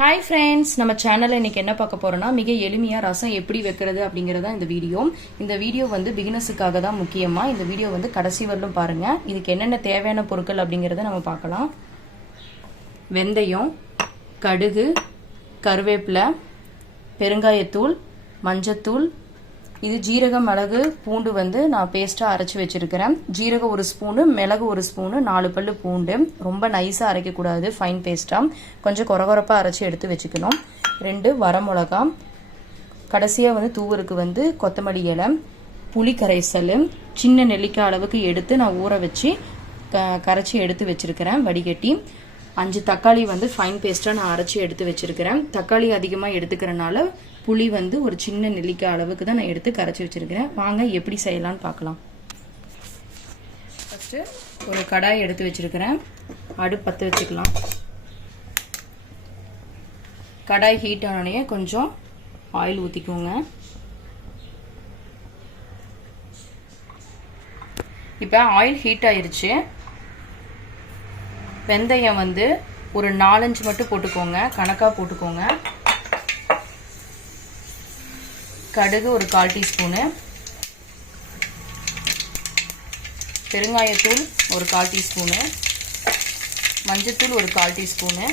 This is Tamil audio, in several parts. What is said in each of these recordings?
ஹாய் ஃப்ரெண்ட்ஸ், நம்ம சேனலில் இன்றைக்கி என்ன பார்க்க போகிறோன்னா மிக எளிமையாக ரசம் எப்படி வைக்கிறது அப்படிங்கிறதா இந்த வீடியோ. இந்த வீடியோ வந்து பிகினர்ஸுக்காக தான் முக்கியமாக. இந்த வீடியோ வந்து கடைசி வரலும் பாருங்கள். இதுக்கு என்னென்ன தேவையான பொருட்கள் அப்படிங்கிறத நம்ம பார்க்கலாம். வெந்தயம், கடுகு, கருவேப்பிலை, பெருங்காயத்தூள், மஞ்சத்தூள், இது ஜீரகம், மிளகு, பூண்டு வந்து நான் பேஸ்ட்டாக அரைச்சி வச்சுருக்கிறேன். ஜீரகம் 1 ஸ்பூனு, மிளகு 1 ஸ்பூனு, 4 பல்லு பூண்டு. ரொம்ப நைஸாக அரைக்கக்கூடாது, ஃபைன் பேஸ்ட்டாக கொஞ்சம் கொரகொரப்பாக அரைச்சி எடுத்து வச்சுக்கணும். 2 வரமிளகா, கடைசியாக வந்து தூவருக்கு வந்து கொத்தமல்லி இலை, புளி கரைசல், சின்ன நெல்லிக்காய் அளவுக்கு எடுத்து நான் ஊற வச்சு கரைச்சி எடுத்து வச்சுருக்கிறேன் வடிகட்டி. 5 தக்காளி வந்து ஃபைன் பேஸ்ட்டாக நான் அரைச்சி எடுத்து வச்சுருக்கிறேன். தக்காளி அதிகமாக எடுத்துக்கிறனால புளி வந்து ஒரு சின்ன நெல்லிக்காய் அளவுக்கு தான் நான் எடுத்து கரைச்சி வச்சுருக்கிறேன். வாங்க எப்படி செய்யலான்னு பார்க்கலாம். ஃபஸ்ட்டு ஒரு கடாய் எடுத்து வச்சுருக்கிறேன். அடுப்பு பற்ற வச்சுக்கலாம். கடாய் ஹீட் ஆனோடனே கொஞ்சம் ஆயில் ஊற்றிக்கோங்க. இப்போ ஆயில் ஹீட் ஆயிருச்சு. வெந்தயம் வந்து ஒரு 4-5 மட்டும் போட்டுக்கோங்க, கணக்காக போட்டுக்கோங்க. கடுகு ஒரு 1/4 டீஸ்பூனு, பெருங்காயத்தூள் ஒரு 1/4 டீஸ்பூனு, மஞ்சத்தூள் ஒரு 1/4 டீஸ்பூனு,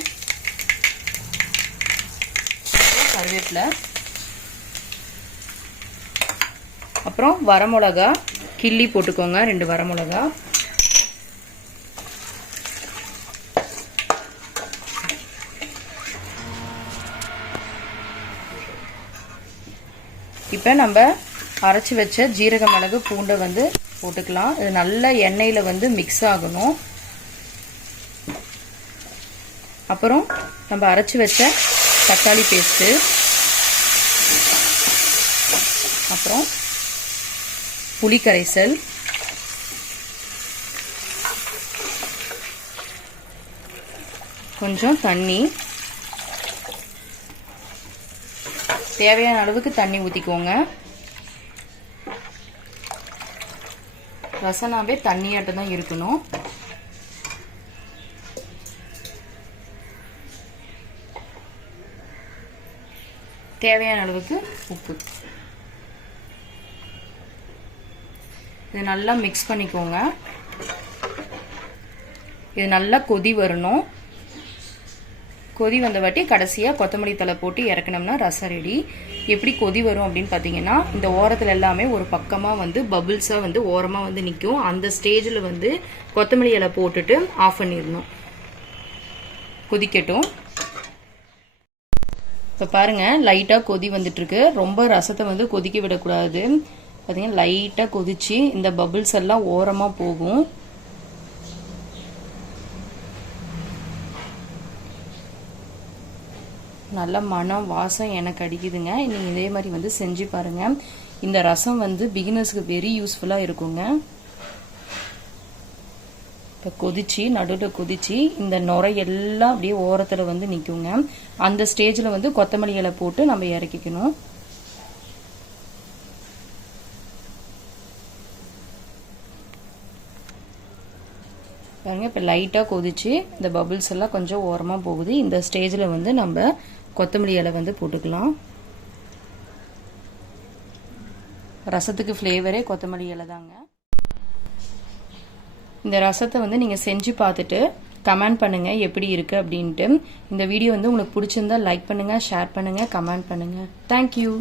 கருவேப்பிலை, அப்புறம் வரமிளகா கிள்ளி போட்டுக்கோங்க, 2 வரமிளகா. இப்போ நம்ம அரைச்சி வச்ச ஜீரக, மிளகு, பூண்டை வந்து போட்டுக்கலாம். இது நல்ல எண்ணெயில் வந்து மிக்ஸ் ஆகணும். அப்புறம் நம்ம அரைச்சி வச்ச தக்காளி பேஸ்ட்டு, அப்புறம் புளி கரைசல், கொஞ்சம் தண்ணி, தேவையான அளவுக்கு தண்ணி ஊற்றிக்கோங்க. ரசனாவே தண்ணியாட்டம் தான் இருக்கணும். தேவையான அளவுக்கு உப்பு. இது நல்லா மிக்ஸ் பண்ணிக்கோங்க. இது நல்லா கொதி வரணும். கொதி வந்த வாட்டி கடைசியாக கொத்தமல்லி தழை போட்டு இறக்கணும்னா ரசம் ரெடி. எப்படி கொதி வரும் அப்படின்னு பார்த்தீங்கன்னா, இந்த ஓரத்தில் எல்லாமே ஒரு பக்கமாக வந்து பபுள்ஸாக வந்து ஓரமாக வந்து நிற்கும். அந்த ஸ்டேஜில் வந்து கொத்தமல்லி இலை போட்டுட்டு ஆஃப் பண்ணிடணும். கொதிக்கட்டும். இப்போ பாருங்கள், லைட்டாக கொதி வந்துட்டுருக்கு. ரொம்ப ரசத்தை வந்து கொதிக்க விடக்கூடாது. பார்த்தீங்கன்னா லைட்டாக கொதிச்சு இந்த பபுள்ஸ் எல்லாம் ஓரமாக போகும். நல்ல மனம், வாசம் எனக்கு அடிக்குதுங்க. நீங்கள் இதே மாதிரி வந்து செஞ்சு பாருங்கள். இந்த ரசம் வந்து பிகினர்ஸ்க்கு வெரி யூஸ்ஃபுல்லாக இருக்குங்க. இப்போ கொதிச்சு, நடுவில் கொதிச்சு இந்த நுரை எல்லாம் அப்படியே ஓரத்தில் வந்து நிற்குங்க. அந்த ஸ்டேஜில் வந்து கொத்தமல்லி இலை போட்டு நம்ம இறக்கிக்கணும். பாருங்க, இப்போ லைட்டாக கொதிச்சு இந்த பபுள்ஸ் எல்லாம் கொஞ்சம் ஓரமாக போகுது. இந்த ஸ்டேஜில் வந்து நம்ம கொத்தமல்லி இலை வந்து போட்டுக்கலாம். ரசத்துக்கு ஃப்ளேவரே கொத்தமல்லி இலை தாங்க. இந்த ரசத்தை வந்து நீங்கள் செஞ்சு பார்த்துட்டு கமெண்ட் பண்ணுங்கள் எப்படி இருக்குது அப்படின்ட்டு. இந்த வீடியோ வந்து உங்களுக்கு பிடிச்சிருந்தா லைக் பண்ணுங்கள், ஷேர் பண்ணுங்கள், கமெண்ட் பண்ணுங்கள். தேங்க்யூ.